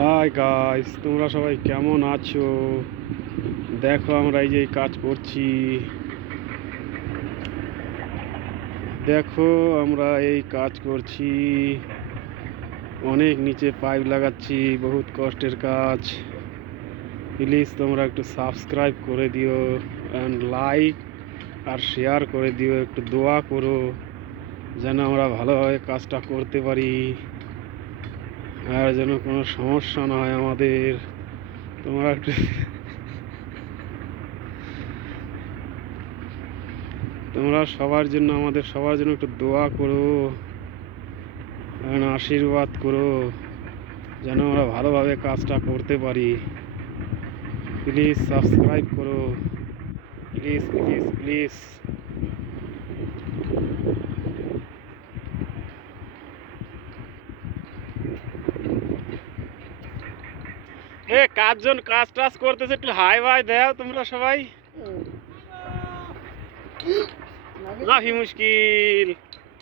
Hi guys, তোমরা সবাই কেমন আছো? দেখো আমরা এই যে কাজ করছি। দেখো আমরা এই কাজ করছি, অনেক নিচে পাইপ লাগাচ্ছি, বহুত কষ্টের কাজ। প্লিজ তোমরা একটু সাবস্ক্রাইব করে দিও অ্যান্ড লাইক আর শেয়ার করে দিও। একটু দোয়া করো যেন আমরা ভালোভাবে কাজটা করতে পারি, আর যেন কোনো সমস্যা না হয় আমাদের। তোমরা একটু তোমরা সবার জন্য, আমাদের সবার জন্য একটু দোয়া করো, আশীর্বাদ করো যেন আমরা ভালোভাবে কাজটা করতে পারি। প্লিজ সাবস্ক্রাইব করো, প্লিজ প্লিজ প্লিজ। কাজজন কাজ টাজ করতেছে, একটু হাই ভাই দাও তোমরা সবাই। মাফি মুশকিল।